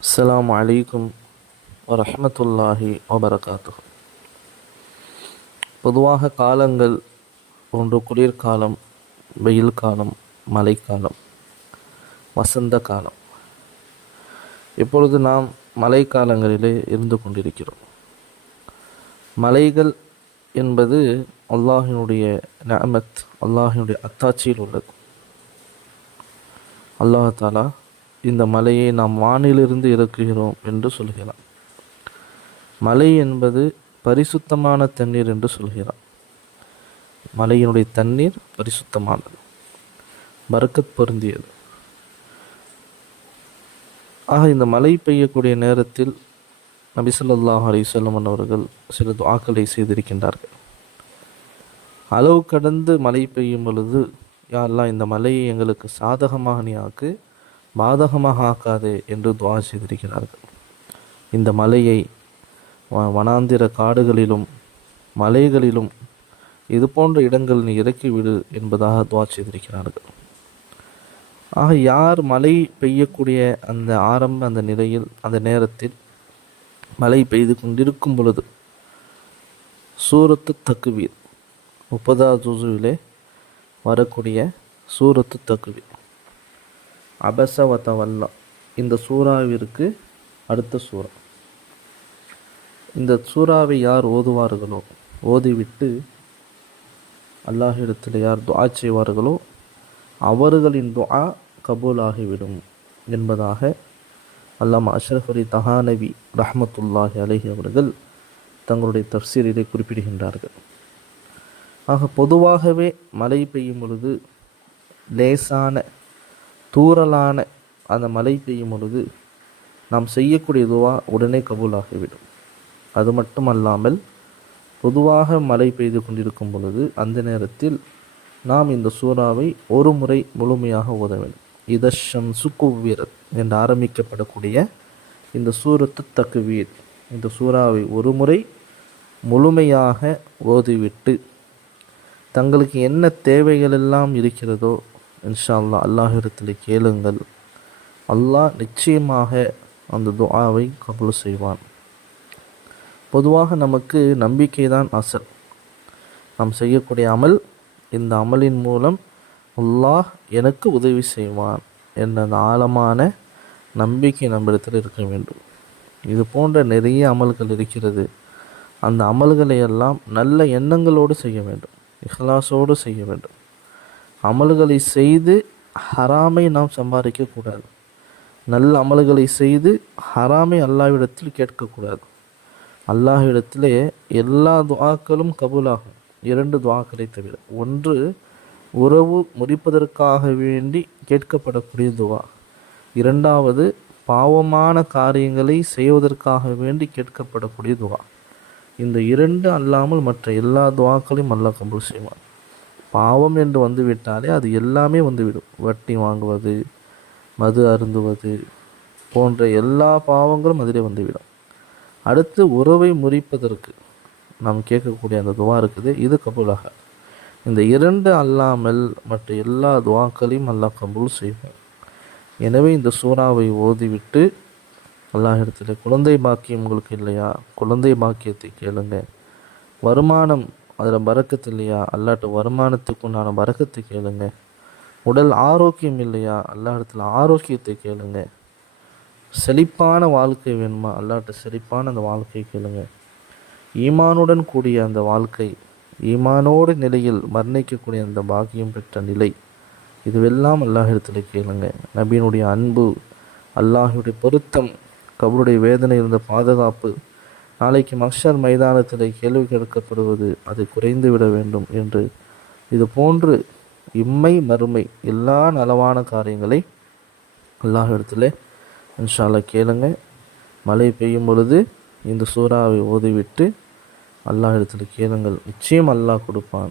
அஸ்ஸலாமு அலைக்கும் வரஹ்மத்துல்லாஹி வபரகாத்துஹு பொதுவாக காலங்கள் ஒன்று குளிர்காலம் வெயில் காலம் மழைக்காலம் வசந்த காலம் இப்பொழுது நாம் மழைக்காலங்களிலே இருந்து கொண்டிருக்கிறோம். மலைகள் என்பது அல்லாஹினுடைய நமத் அல்லாஹினுடைய அத்தாட்சியில் உள்ளது. அல்லாஹ் தாலா இந்த மலையை நாம் வானிலிருந்து இறக்குகிறோம் என்று சொல்கிறான். மலை என்பது பரிசுத்தமான தண்ணீர் என்று சொல்கிறான். மலையினுடைய தண்ணீர் பரிசுத்தமானது மறுக்கத் பொருந்தியது. ஆக இந்த மழை பெய்யக்கூடிய நேரத்தில் நபிசல்லாஹ் ஸல்லல்லாஹு அவர்கள் சில துவாக்களை செய்திருக்கின்றார்கள். அளவு கடந்து மழை பெய்யும் பொழுது யா இந்த மலையை எங்களுக்கு சாதகமாக நீ ஆக்கு பாதகமாக ஆக்காதே என்று துவா செய்திருக்கிறார்கள். இந்த மலையை வ- வனாந்திர காடுகளிலும் மலைகளிலும் இது போன்ற இடங்கள் நீ இறக்கிவிடு என்பதாக துவா செய்திருக்கிறார்கள். ஆக யார் மழை பெய்யக்கூடிய அந்த ஆரம்ப அந்த நிலையில் அந்த நேரத்தில் மழை பெய்து கொண்டிருக்கும் பொழுது சூரத்து தக்குவீர் முப்பதாவது ஜூசுவிலே வரக்கூடிய சூரத்து தக்குவீர் அபசவத்தவல்லா இந்த சூறாவிற்கு அடுத்த சூறா. இந்த சூறாவை யார் ஓதுவார்களோ ஓதிவிட்டு அல்லாஹிடத்தில் யார் துஆ செய்வார்களோ அவர்களின் துஆ கபூலாகிவிடும் என்பதாக அல்லாமா அஷ்ரஃப் அலி தஹானவி ரஹமத்துல்லாஹி அலஹி அவர்கள் தங்களுடைய தப்சீரிலே குறிப்பிடுகின்றார்கள். ஆக பொதுவாகவே மழை பெய்யும் பொழுது லேசான தூறலான அந்த மழை பெய்யும் பொழுது நாம் செய்யக்கூடிய துவா உடனே கபூலாகிவிடும். அது மட்டுமல்லாமல் பொதுவாக மழை பெய்து கொண்டிருக்கும் பொழுது அந்த நேரத்தில் நாம் இந்த சூறாவை ஒரு முறை முழுமையாக ஓத வேண்டும். இதஷம் சுக்குவீரத் என்று ஆரம்பிக்கப்படக்கூடிய இந்த சூரத்து தக்குவீர் இந்த சூறாவை ஒரு முறை முழுமையாக ஓதிவிட்டு தங்களுக்கு என்ன தேவைகள் எல்லாம் இருக்கிறதோ இன்ஷா அல்லாஹ் அல்லாஹிடத்தில் கேளுங்கள். அல்லாஹ் நிச்சயமாக அந்த துஆவை கபுல் செய்வான். பொதுவாக நமக்கு நம்பிக்கை தான் அசல். நாம் செய்யக்கூடிய அமல் இந்த அமலின் மூலம் அல்லாஹ் எனக்கு உதவி செய்வான் என்ற அந்த ஆழமான நம்பிக்கை நம்மிடத்தில் இருக்க வேண்டும். இது போன்ற நிறைய அமல்கள் இருக்கிறது. அந்த அமல்களை எல்லாம் நல்ல எண்ணங்களோடு செய்ய வேண்டும். இஹ்லாஸோடு செய்ய வேண்டும். அமல்களை செய்து ஹராமை நாம் சம்பாதிக்கக்கூடாது நல்ல அமல்களை செய்து ஹராமை அல்லாவிடத்தில் கேட்கக்கூடாது அல்லாஹ்விடத்திலே எல்லா துவாக்களும் கபூலாகும். இரண்டு துவாக்களை தவிர. ஒன்று உறவு முறிப்பதற்காக வேண்டி கேட்கப்படக்கூடிய துவா. இரண்டாவது பாவமான காரியங்களை செய்வதற்காக வேண்டி கேட்கப்படக்கூடிய துவா. இந்த இரண்டு அல்லாமல் மற்ற எல்லா துவாக்களையும் அல்லாஹ் கபூல் செய்வான். பாவம் என்று வந்துவிட்டாலே அது எல்லாமே வந்துவிடும். வட்டி வாங்குவது மது அருந்துவது போன்ற எல்லா பாவங்களும் அதிலே வந்துவிடும். அடுத்து உறவை முறிப்பதற்கு. நாம் கேட்கக்கூடிய அந்த துவா இருக்குது. இது கபூலாக. இந்த இரண்டு அல்லாமல் மற்ற எல்லா துவாக்களையும் அல்லாஹ் கபூல் செய்வோம் எனவே இந்த சூறாவை ஓதிவிட்டு அல்லாஹிடத்தில் குழந்தை பாக்கியம் உங்களுக்கு இல்லையா? குழந்தை பாக்கியத்தை கேளுங்க. வருமானம் அதில் பறக்கத்து இல்லையா? அல்லாட்ட வருமானத்துக்கு உண்டான பறக்கத்தை கேளுங்க. உடல் ஆரோக்கியம் இல்லையா? அல்லாஹிடத்தில் ஆரோக்கியத்தை கேளுங்க. செழிப்பான வாழ்க்கை வேணுமா? அல்லாட்ட செழிப்பான அந்த வாழ்க்கையை கேளுங்க. ஈமானுடன் கூடிய அந்த வாழ்க்கை ஈமானோடு நிலையில் மரணிக்கக்கூடிய அந்த பாக்கியம் பெற்ற நிலை. இதுவெல்லாம் அல்லாஹிடத்தில் கேளுங்க. நபியினுடைய அன்பு அல்லாஹுடைய பொருத்தம் கபருடைய வேதனை இருந்த பாதுகாப்பு நாளைக்கு மக்ஷர் மைதானத்தில் கேள்வி கேட்கப்படுவது அது குறைந்து விட வேண்டும் என்று. இது போன்று இம்மை மறுமை எல்லா நலவான காரியங்களை அல்லாஹிடத்தில் இன்ஷா கேளுங்க. மழை பெய்யும் பொழுது இந்த சூறாவை ஓதிவிட்டு அல்லாஹிடத்தில் கேளுங்கள். நிச்சயம் அல்லாஹ் கொடுப்பான்.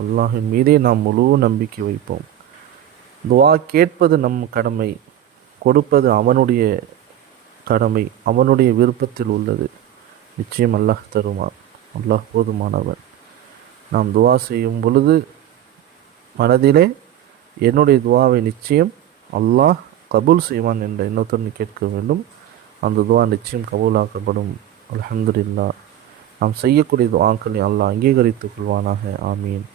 அல்லாஹின் மீதே நாம் முழு நம்பிக்கை வைப்போம். துவா கேட்பது நம் கடமை கொடுப்பது அவனுடைய கடமை அவனுடைய விருப்பத்தில் உள்ளது. நிச்சயம் அல்லாஹ் தருவான். அல்லாஹ் போதுமானவன். நாம் துவா செய்யும் பொழுது மனதிலே என்னுடைய துவாவை நிச்சயம் அல்லாஹ் கபூல் செய்வான் என்ற எண்ணத்துடன் கேட்க வேண்டும். அந்த துவா நிச்சயம் கபூலாக்கப்படும். அல்ஹம்துலில்லாஹ். நாம் செய்யக்கூடிய துவாக்களை அல்லாஹ் அங்கீகரித்துக் கொள்வானாக. ஆமீன்.